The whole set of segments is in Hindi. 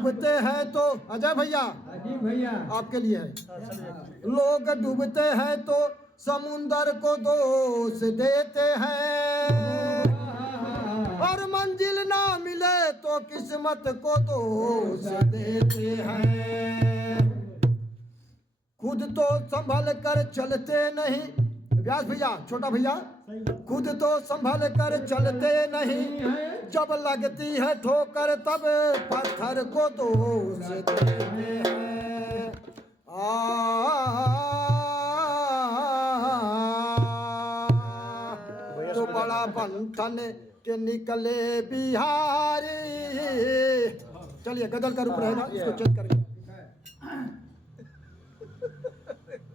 डूबते हैं तो अजय भैया जी भैया आपके लिए है। लोग डूबते हैं तो समुंदर को दोष देते हैं, और मंजिल ना मिले तो किस्मत को दोष देते हैं। खुद तो संभल कर चलते नहीं, व्यास भैया छोटा भैया, खुद तो संभल कर चलते नहीं, जब लगती है ठोकर तब पत्थर को दोष देते हैं। तो बड़ा बंठन के निकले बिहारी। चलिए गजल का रूप रहेगा, इसको चेक करके।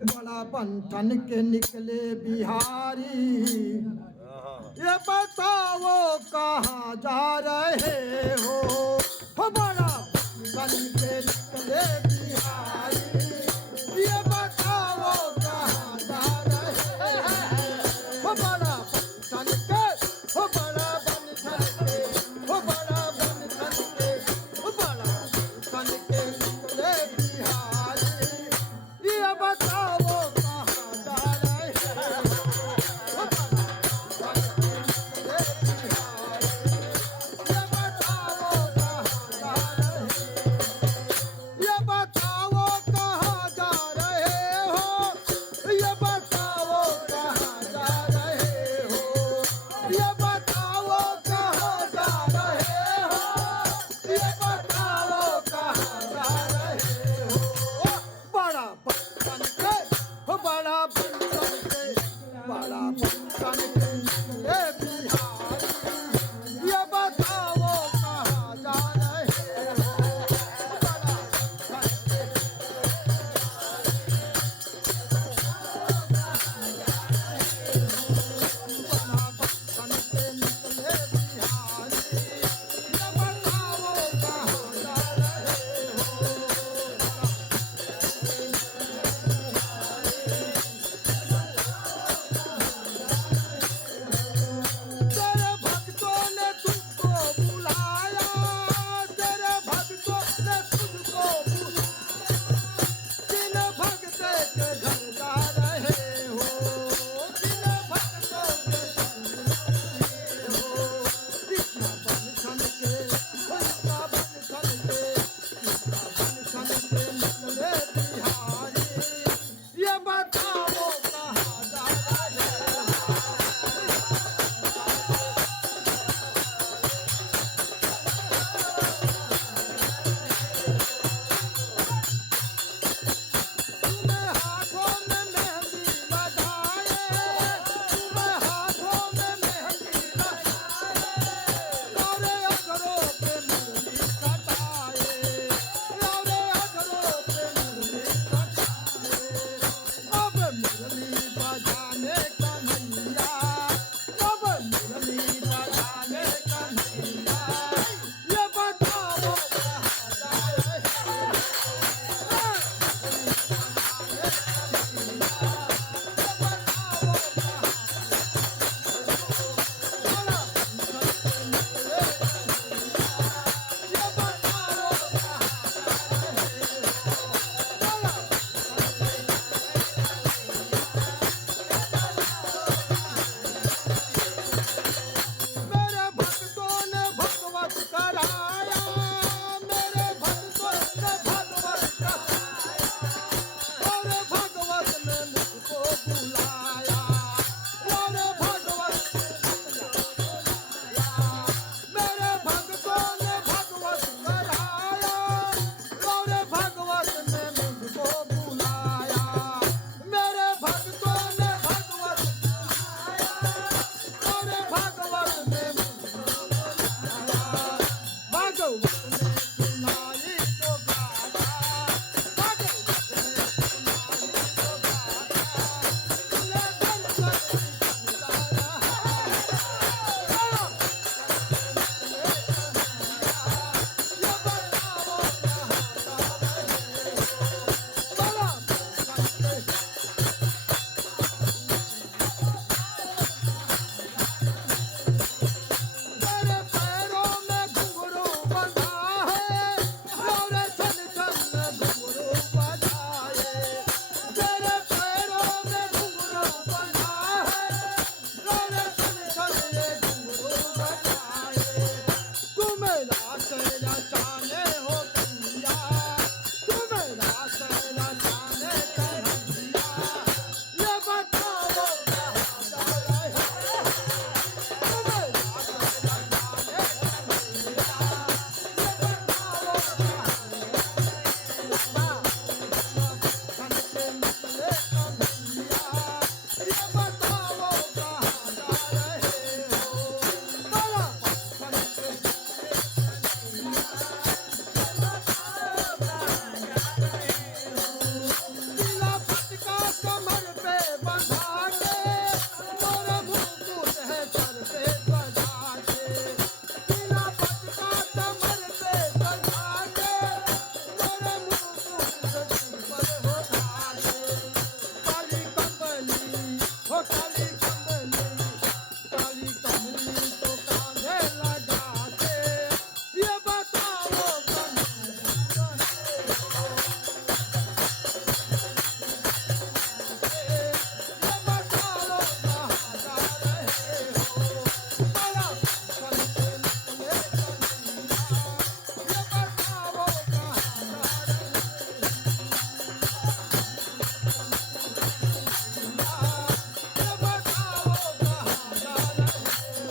बड़ा बंठन के निकले बिहारी, ये बताओ कहाँ जा रहे हो। बड़ा बंठन के निकले बिहारी, ये बताओ कहाँ जा रहे हो। बड़ा बंठन के, बड़ा बंठन के, बड़ा बंठन के, बड़ा बंठन के निकले बिहारी, ये बताओ कहाँ जा रहे हो। ये बताओ कहाँ जा रहे हो, ये बताओ कहाँ जा रहे हो, ये बताओ कहाँ जा रहे हो, ये बताओ कहाँ जा रहे हो। बड़ा बंठन के, बड़ा बंठन के, बड़ा बंठन के निकले बिहारी, ये बताओ कहाँ जा रहे हो। तेरे भक्तों ने तुझको बुलाया, तेरे भक्तों ने तुझको बुलाया, जिन भक्त के घर जा रहे हो, जिन भक्तों के घर हो। कृष्ण बंधन के, कृष्ण बंधन के, कृष्ण बंधन के निकले बिहारी, ये बताओ कहाँ जा रहे हो। तुम्हें हाथों में मेहंदी लगाए, तुम्हें हाथों में मेहंदी लगाए, और अधरों पे मुरली कटाए, और अधरों पे मुरली कटाए। अब मुरली बजाने कन्हैया, अब मुरली बजाने कन्हैया, ये बताओ कहाँ जा रहे हो। मेरे भक्तों ने भगवत कराया, मेरे भक्तों ने भगवत कराया, और भगवत ने मुझको बुलाया, और भगवत ने मुझको बुलाया। मेरे भक्तों ने भगवत कराया, और भगवत ने मुझको बुलाया, मेरे भक्तों ने भगवत कराया, और भगवत ने मुझको बुलाया। भगवत ने सुनाई तो गाथा, भगवत ने सुनाई तो गाथा, बंधा के मोर मुकुट है सर पे सजा के बिना पटका कमर पे सजा के मोर मुकुट सिर पर हो धागे काली कमली हो काली कमली तो कांधे लगा के ये बताओ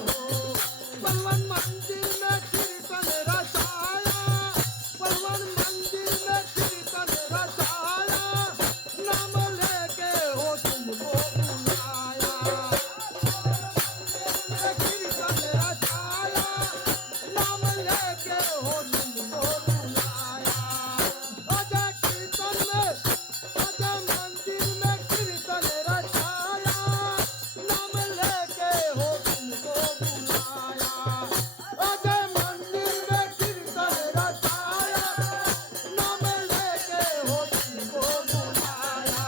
बलवन मंदिर में कीर्तन रचाया बलवन मंदिर में कीर्तन रचाया नाम लेके हो तुमको बुलाया कीर्तन रचाया नाम लेके हो तुमको बुलाया अजय कीर्तन में अजय मंदिर में कीर्तन रचाया नाम लेके हो तुमको बुलाया अजय मंदिर में कीर्तन रचाया नाम लेके हो तुमको बुलाया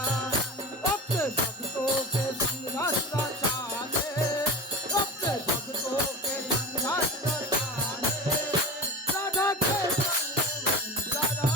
अपने भक्तों के संग रस रचाने अपने भक्तों के संग रस रचाने राधा के संग राधा